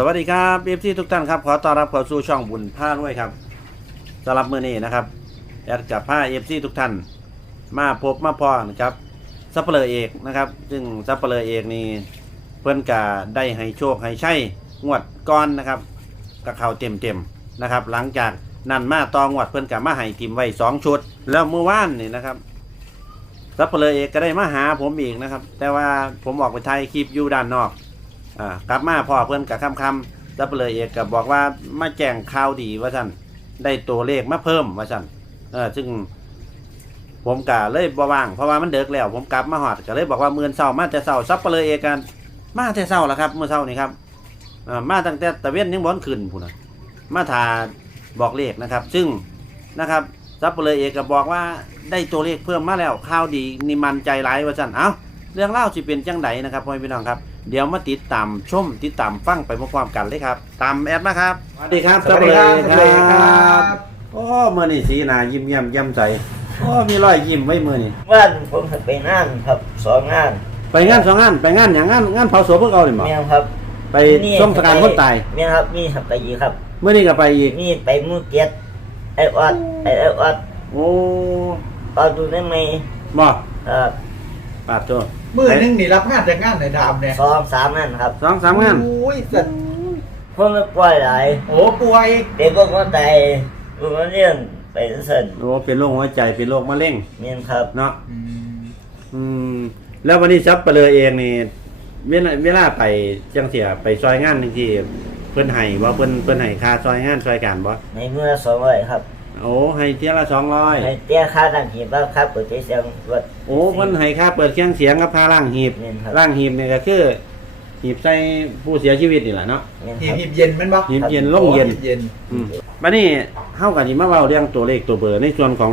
สวัสดีครับเอฟซีทุกท่านครับขอต้อนรับเข้าสู่ช่องบุญผ้าด้วยครับสำหรับมื้อนี้นะครับแอดกับผ้าเอฟซีทุกท่าน มาพบมาพอนะครับซัปเปอร์เอกนะครับ ซึ่งซัปเปอร์เอกนี่เพิ่อนกาได้ให้โชคให้ใช่งวดก้อนนะครับกับเข่าเต็มเต็มนะครับ หลังจากนั่นมาตองวดเพิ่อนกามาให้ทีมไว้สองชุด แล้วเมื่อวานนี่นะครับซัปเปอร์เอกก็ได้มาหาผมอีกนะครับ แต่ว่าผมออกไปถ่ายคลิปอยู่ด้านนอก อ่ากลับมาพ่อเพื่อนกับคำคำๆแล้วเลยเอกกับบอกว่ามาแจ้งข่าวดีว่าสั่นได้ตัวเลขมาเพิ่มว่าสั่นเออซึ่งผมกะเลยบ่ว่าง เพราะว่ามันเดึกแล้ว ผมกลับมาหอดก็เลยบอกว่ามื่นเศร้ามาแต่เศร้าซับเปลือเอกกันมาแต่เศร้าแล้วครับเมื่อเศร้านี่ครับอ่ามาตั้งแต่ตะเวนยังบอนขึ้นพูนนะมาทาบอกเลขนะครับ ซึ่งนะครับซับเปลือเอกก็บอกว่าได้ตัวเลขเพิ่มมาแล้วข่าวดีนี่มันใจร้ายว่าสั่นเอ้าเรื่องเล่าสิเป็นจังไดนะครับพ่อแม่พี่น้องครับ เดี๋ยวมาติดตามชมติดตามฟังไปพร้อมๆกันเลยครับ ตามแอดมาครับสวัสดีครับสวัสดีครับซัสวัสดีครับโอ้เมื่อนี่สีหนายิ้มแย้มแย้มใสโอ้มีรอยยิ้มไว้เมื่อนี่ว่านผมไปงานครับสองงานไปงานสองงานไปงานอย่างงานงานเผาศพพวกเราเลยมั้เมียครับ ไปส้มสการคนตายเมียครับมีครับไปอีกครับเมื่อนี้ก็ไปอีกมีไปมูเก็ตไอออดไอไอออดโอ้ออดดูได้ไหมบ่ครับปาดตัวมือหนึงนี่รับงานแต่งานในดามเนี่ยสองสามงานครับสองสามงาน โอ้ยสัตว์ผมไม่ปล่อยหลายโอ้ป่วยเด็กก็ก็ตายลูกเรียนไปเส้นโอ้เป็นโรคหัวใจเป็นโรคมะเร็งเมียครับเนาะอืม แล้ววันนี้ซับไปเลยเองนี่เวลาเวลาไปจังเสียไปซอยงานจริงๆเพิ่นให้บ่เพิ่นเพิ่นให้ค่าซอยงานซอยการบ่ในเมื่อสองร้อยครับ โอ้ให้เที่ยวละสองร้อยในเตี้ยค่าดังหีบว่าครับเปิดเสียงรถ โอ้เพิ่นให้ค่าเปิดเครื่องเสียงกับค่าล่างหีบแม่นครับ ล่างหีบเนี่ยก็คือหีบใส่ผู้เสียชีวิตนี่แหละเนาะเมียหีครับบหีบเย็นแมันบ่หีบเย็นล่งเย็นโอ้หีบเย็น อืมบัดนี้เฮากันสิมาเว้าเรื่องตัวเลขตัวเบอร์ในส่วนของ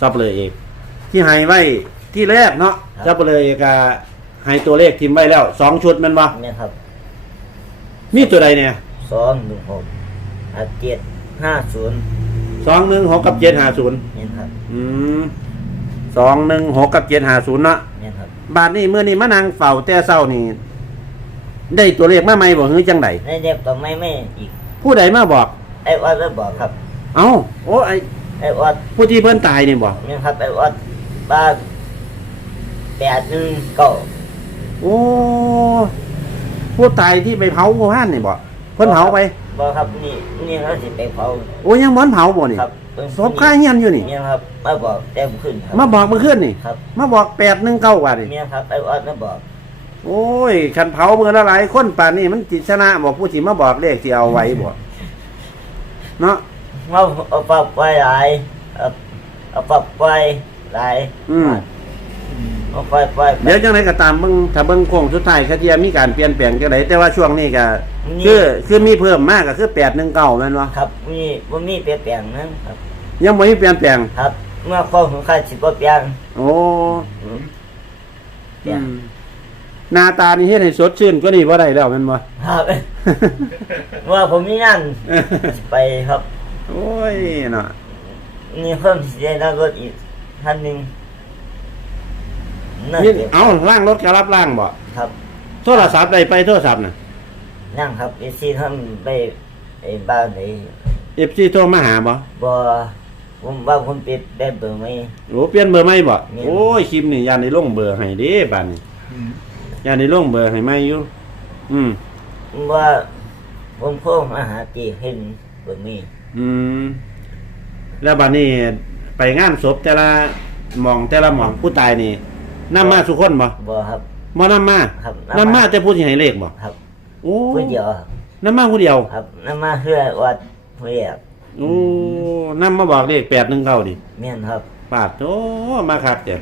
ซับเลยเองที่ให้ไว้ที่แรกเนาะซับเลยเอกก็ให้ตัวเลขทิมไว้แล้วสองชุดแมันบ่เมียครับมีตัวใดเนี่ยสองหนึ่งหกอาเจ็ดห้าศูนย์ สองหนึ่งหกกับเจ็ดห้าศูนย์เมียครับอืมสองหนึ่งหกกับเจ็ดห้าศูนย์เนาะเมียครับบาทนี้เมื่อนี้มานางเฝ้าแต่เศร้านี่ ได้ตัวเลขมาใหม่บ่ฮือจังไดในเด็กต่อไม่ไม่อีก ผู้ใดมาบอก ไอ้ออดได้บอกครับ เอ้าโอ้ไอไอ้ออดผู้ที่เพิ่นตายนี่บ่เนี่ยครับไอ้ออดบ้านแปดหนึ่งเก้าโอ้ผู้ตายที่ไปเผาโวห้านนี่บ่ เพิ่นเผาไปบอกครับนี่นี่เขาสิไปเผาโอ้ยังบ่ทันเผาบ่นี่ครับศพค่าเฮียนอยู่นี่เนี่ยครับมาบอกแต้มขึ้นครับมาบอกเมื่อคืนนี่ครับมาบอก819ว่านี่เนี่ยครับไอ้ออดมาบอก โอ้ยคันเผาเมื่อละหลายคนป่านนี้มันจิชนะบอกผู้ที่มาบอกเลขที่เอาไว้บ่เนาะมาเอาปรับไว้หลายเอาเอาปรับไว้หลายอืมเอาปล่อยปล่อยเดี๋ยวจังไดก็ตามเบิ่งถ้าเบิ่งโค้งสุดท้ายคดีมีการเปลี่ยนแปลงจังไดแต่ว่าช่วงนี้ก็ นี่คือคือมีเพิ่มมากก็คือ819แม่นบ่ครับมีว่ามีเปลี่ยนแปลงนั้นครับ ยังบ่มีเปลี่ยนแปลง ครับ เมื่อข้อของข้าสิบกว่าเปลี่ยนโอ้อืมอืมหน้าตานี่เฮ็ดให้สดชื่นกว่านี้บ่ได้แล้วแม่นบ่ครับเมื่อผมมีงานไปครับ โอ้ยเนาะมีเพิ่มที่จะนั่งรถอีกท่านหนึ่งนั่งนี่เก็บเอาล้างรถก็รับล้างบ่ครับ โทรศัพท์ได้ไปโทรศัพท์น่ะ นั่งครับเอซีท่านไปไอ้บ้านไหน FC โทรมาหาบ่บอผมว่าผมปิดได้เบอร์ไหม โอ้เปลี่ยนเบอร์ใหม่บ่มีโอ้ยคลิปนี่ยานได้ลงเบอร์ให้เด้บัดนี้อืมยานได้ลงเบอร์ให้ใหม่อยู่อืม ผมว่าผมโค้งอาหารตีเห็นเบอร์นี้อืม แล้วบัดนี้ไปงานศพแต่ละหมองแต่ละหมองผู้ตายนี่นํมาทุกคนบ่บอครับบ่นํมาครับนํมาแต่ผู้ที่ให้เลขบ่ครับ โอ้ผู้เดียวครับนํมาผู้เดียว ครับนั่นมาเพื่อวัดเพื่อโอ้นำมาบอกเลข819ดิเมียนครับปาดโอ้มาคักแต่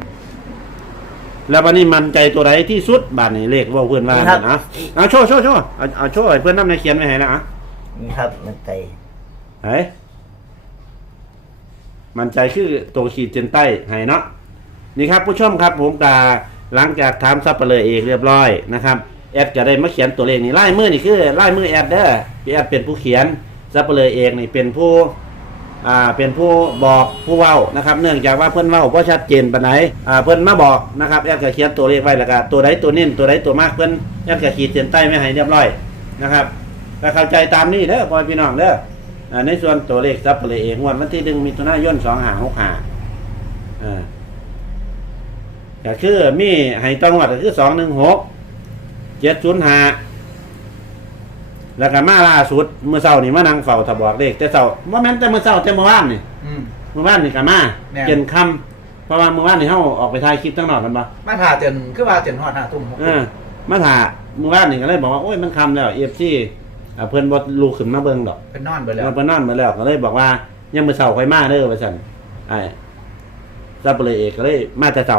แล้วบัดนี้มันใจตัวใดที่สุดบาดนี้เลขเว้าเพิ่นว่านั่นนะเอาโชว์โชว์โชว์เอาเอาโชว์ให้เพิ่นนำในเขียนไว้ให้แล้วอะนี่ครับมันไตไหนมันใจคือตัวขีดเส้นใต้ให้เนาะนี่ครับผู้ชมครับผมกาหลังจากถามซับไปเลยเองเรียบร้อยนะครับ แอดจะได้มาเขียนตัวเลขนี่ลายมือนี่คือลายมือแอดเด้อพี่แอดเป็นผู้เขียนซับไปเลยเองนี่เป็นผู้อ่าเป็นผู้บอกผู้เว้านะครับ เนื่องจากว่าเพื่อนเว้าเพราะชัดเจนปานไหนอ่าเพื่อนมาบอกนะครับแอดก็เขียนตัวเลขไว้แล้วก็ตัวใดตัวเน้นตัวใดตัวมากเพื่อนแอดก็ขีดเส้นใต้ไม่ให้เรียบร้อยนะครับก็เข้าใจตามนี้เด้อพ่อพี่น้องเด้ออ่าในส่วนตัวเลขซับเปลเองวันวันที่หนึ่งมิถุนายนสองหาหกหาอ่าก็คือมีให้ต้องวัดก็คือสองหนึ่งหก เจ็ดศูนย์ห้าแล้วก็มาล่าสุดเมื่อเช้านี่มานั่งเฝ้าถ้าบอกเลขแต่เช้าว่าแม่นแต่เมื่อเช้าแต่เมื่อวานนี่อืม เมื่อวานนี่ก็มาแม่น เย็นคำเพราะว่าเมื่อวานนี่เฮาออกไปถ่ายคลิปตั้งนอกกันปะมาถ่าจนคือว่าจนฮอดห้าทุ่มหกเอทุ่อมมาถ่าเมื่อวานนี่ก็เลยบอกว่าโอ้ยมันคำแล้วเอฟซีเพิ่นบ่ลูกขึ้นมาเบิ่งดอก เป็นนอนไปแล้ว เราเพิ่นนอนมาแล้วก็เลยบอกว่ายังมื้อเช้าค่อยมาเด้อว่าซั่นไอ้ซับเปลเอกก็เลยมาแต่เช้า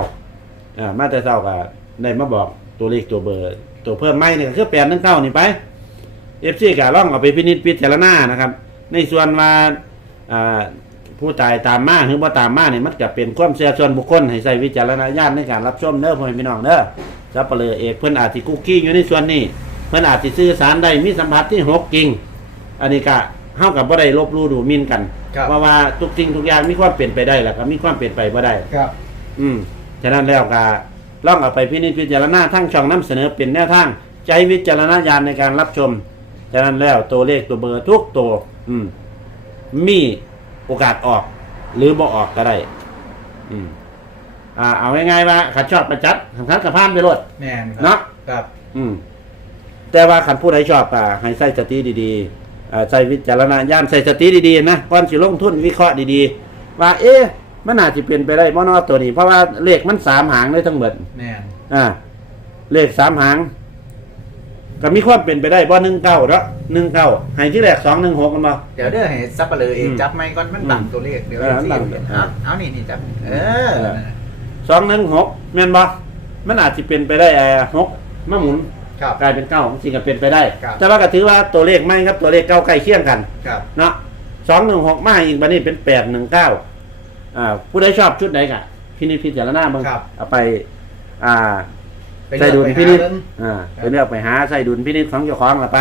อ่ามาแต่เช้าก็ได้มาบอกตัวเลขตัวเบอร์ ตัวเพิ่มใหม่นี่ก็คือ819นี่ไป FC ก็ลองเอาไปพินิจพิจารณานะครับ ในส่วนว่าอ่าผู้ตายตามมาหรือบ่ตามมานี่มันก็เป็นความเชื่อส่วนบุคคลให้ใช้วิจารณญาณในการรับชมเด้อพ่อแม่พี่น้องเด้อซับเปลือเอกเพิ่นอาจสิคุกกี้อยู่ในส่วนนี้ เพิ่นอาจสิสื่อสารได้มีสัมผัสที่หกจริงอันนี้ก็เฮากับบ่ได้ลบหลู่ดูหมิ่นกันครับว่าว่าทุกสิ่งทุกอย่างมีความเปลี่ยนไปได้แล้วก็มีความเปลี่ยนไปบ่ได้ครับ อืมฉะนั้นแล้วก็ ลองเอาไปพินิจพิจารณาทั้งช่องนํเสนอเป็นแนวทางใจวิจารณญาณในการรับชมฉะนั้นแล้วตัวเลขตัวเบอร์ทุกตัวอืมมีโอกาสออก หรือบ่ออกก็ได้ อืมอ่าเอาง่ายๆว่าขัดชอบประจัดขัดขัดกับพานไปรดแม่นครับเนาะครับอืม แต่ว่าขันผู้ใดชอบอ่าให้ใส่สติดีๆอ่าใส่วิจารณญาณใส่สติดีๆนะก่อนสิลงทุนวิเคราะห์ดีๆ ว่า เอ๊ะ มันอาจจะเปลี่ยนไปได้บ่เนอตัวนี้ เพราะว่าเลขมันสามหางได้ทั้งหมด แม่นอ่า เลขสามหาง ก็มีความเป็นไปได้บ่หนึ่งเก้าเนาะหนึ่งเก้าให้ที่แรกสองหนึ่งหกกันบ่ เดี๋ยวเด้อให้ซับเปลือเองอืมจับไม้ก่อนมันบังตัวเลขเดี๋ยวเออสิบังเห็นอ่าเอาเอานี่นี่จับเออเออสองหนึ่งหกแม่นบ่มันอาจจะเป็นไปได้ไอ้หกมาหมุนครับ กลายเป็นเก้าจริงก็เป็นไปได้ ครับ แต่ว่าก็ถือว่าตัวเลขไม่ครับตัวเลขเก้าใกล้เคียงกัน ครับ เนาะสองหนึ่งหกมาอีกบันนี้เป็นแปดหนึ่งเก้า อ่าผู้ใดชอบชุดไหนกะพินิจพิจารณาเบ้างครับ เอาไป อ่าไปใส่ดุลเลือกพินิจไปหาเบิ่งอ่าครับไปเลือกไปหาใส่ดุลพินิจของเจ้าของละไป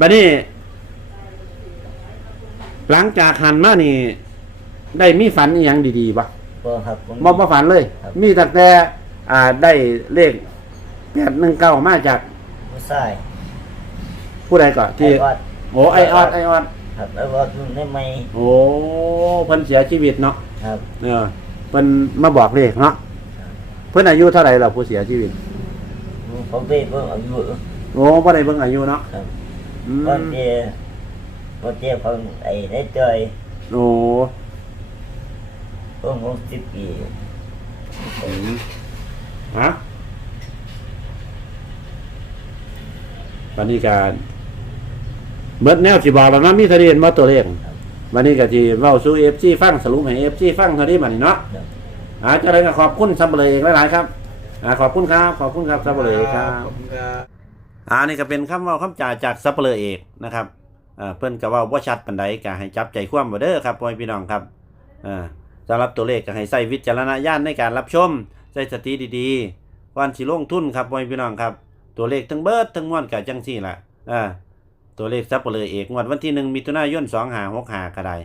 บันนี้ หลังจากหันมานี่ ได้มีฝันอหยังดีๆปะก็ครับผมบ่บ่ฝันเลย ครับ มีตั้งแต่อ่าได้เลขแปดหนึ่งเก้ามาจากผู้ชายผู้ใดก่อนที่ ไอ้วัดโอ้ไอออดไอออด ครับไอ้วัดมันได้ไหมโอ้เพิ่นเสียชีวิตเนาะครับเออเพิ่นมาบอกเลขเนาะเพิ่นอายุเท่าไหร่ล่ะผู้เสียชีวิตผมเป็นเพิ่งอายุโอ้บ่ได้เบิ่งอายุเนาะครับอืมตอนเจ้ตอนเจ้าผมไอ้ได้จอยโอ้เพิ่งหกสิบปีอืมฮะวันนี้ก็ เบิดแนวสิบอกแล้วนะมีทะเบียนบ่ตัวเลขวันนี้ก็สิเว้าสู่ FC ฟังสรุปให้ FC ฟังเท่านี้บัดนี้เนาะครับ อาจะได้ก็ขอบคุณซับเบลยเองหลายๆครับอ่าขอบคุณครับ ขอบคุณครับซับเบลยครับ ขอบคุณครับอ่านี่ก็เป็นคำเว่าคำจ่าจากซับเปลือเอกนะครับอ่าเพิ่นก็เว่าบ่ชัดปานใดก็ให้จับใจความบ่เด้อครับพ่อแม่พี่น้องครับอ่าสำหรับตัวเลขก็ให้ใส่วิจารณญาณในการรับชมใส่สติดีๆก่อนสิลงทุนครับพ่อแม่พี่น้องครับ ตัวเลขทั้งเบิดทั้งมวลก็จังซี่ล่ะอ่า ตัวเลขซับเปลือเอกงวดวันที่1มิถุนายน2565ก็ได้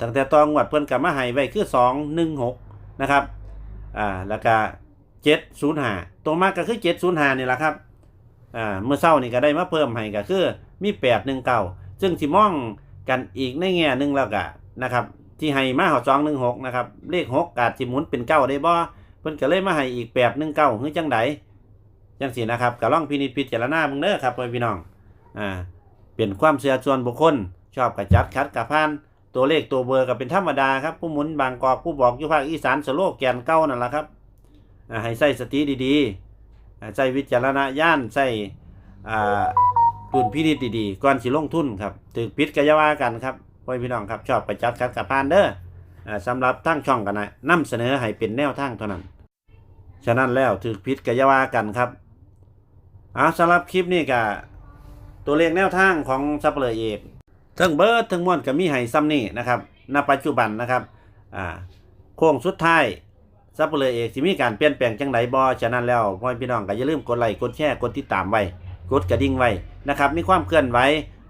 ตั้งแต่ตอนงวดเพิ่นก็มาให้ไว้คือ216นะครับอ่าแล้วก็705ตัวมากก็คือ705นี่แหละครับอ่าเมื่อเช้านี่ก็ได้มาเพิ่มให้ก็คือมีแปดหนึ่งเก้าซึ่งสิมองกันอีกในแง่หนึ่งแล้วก็นะครับที่ให้มาหอสองหนึ่งหกนะครับเลขหกอาจสิหมุนเป็นเก้าได้บ่เพิ่นก็เลยมาให้อีกแปดหนึ่งเก้าคือจังไดจังสีนะครับก็ลองพินิจพิจารณาเบิ่งเด้อครับพี่น้องอ่า เป็นความเชื่อส่วนบุคคล ชอบกระจัดคัดกระพานตัวเลขตัวเบอร์ก็เป็นธรรมดาครับ ผู้หมุนบางกอกผู้บอกอยู่ภาคอีสานสโลแกนเก้านั่นแหละครับให้ใส่สติดีๆใส่วิจารณญาณใส่อ่าดุลพินิจดีๆก่อนสิลงทุนครับถือพิษกอยว่ากันครับพ่อพี่น้องครับชอบไปจัดคัดกับพานเด้ออ่าสำหรับทั้งช่องกันนะนำเสนอให้เป็นแนวทางเท่านั้น ฉะนั้นแล้วถือพิษกอยว่ากันครับเอาสำหรับคลิปนี้ก็ ตัวเลขแนวทางของซับเปลอเอกทั้งเบิร์ดทั้งมวลก็มีให้ซ้ำนี่นะครับณปัจจุบันนะครับอ่าโค้งสุดท้ายซับเปลือเอกสิมีการเปลี่ยนแปลงจังไดบ่ฉะนั้นแล้วพ่อพี่น้องก็อย่าลืมกดไลค์กดแชร์กดติดตามไว้กดกระดิ่งไว้นะครับมีความเคลื่อนไหว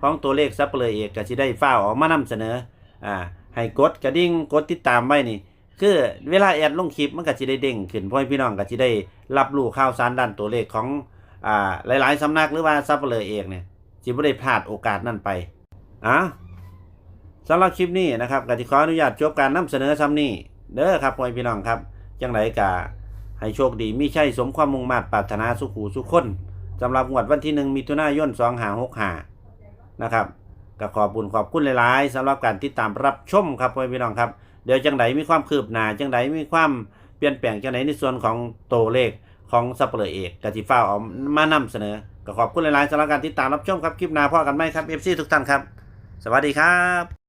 ของตัวเลขซับเปลือเอกก็สิได้ฟ้าออกมานำเสนออ่าให้กดกระดิ่งกดติดตามไว้นี่คือเวลาแอดลงคลิปมันก็สิได้เด้งขึ้นพ่อพี่น้องก็สิได้รับรู้ข่าวสารด้านตัวเลขของอ่าหลาย ๆ สำนักหรือว่าซับเปลือเอกเนี่ย จิบ่ได้พลาดโอกาสนั้นไปอะสำหรับคลิปนี้นะครับกติขออนุญาตจบการนำเสนอซ้ำนี้เด้อครับพ่อพี่น้องครับจังไรกะให้โชคดีมีใช่สมความมุ่งมา่ปรารถนาสุขูสุขคนสำหรับงวดวันที่หนึ่งมิถุนายนสองหาหกหานะครับก็ขอบคุญขอบคุณหลายๆสำหรับการติดตามรับชมครับพ่อพี่น้องครับ เดี๋ยวจังไดมีความคืบหน้าจังไดมีความเปลี่ยนแปลงจังไดในส่วนของโตเลขของสัปเหร่อเอกกติฟ้าเอามานำเสนอ ก็ขอบคุณหลายๆสำหรับการติดตามรับชมครับคลิปหน้าพ่อกันไหมครับเอฟซีทุกท่านครับ สวัสดีครับ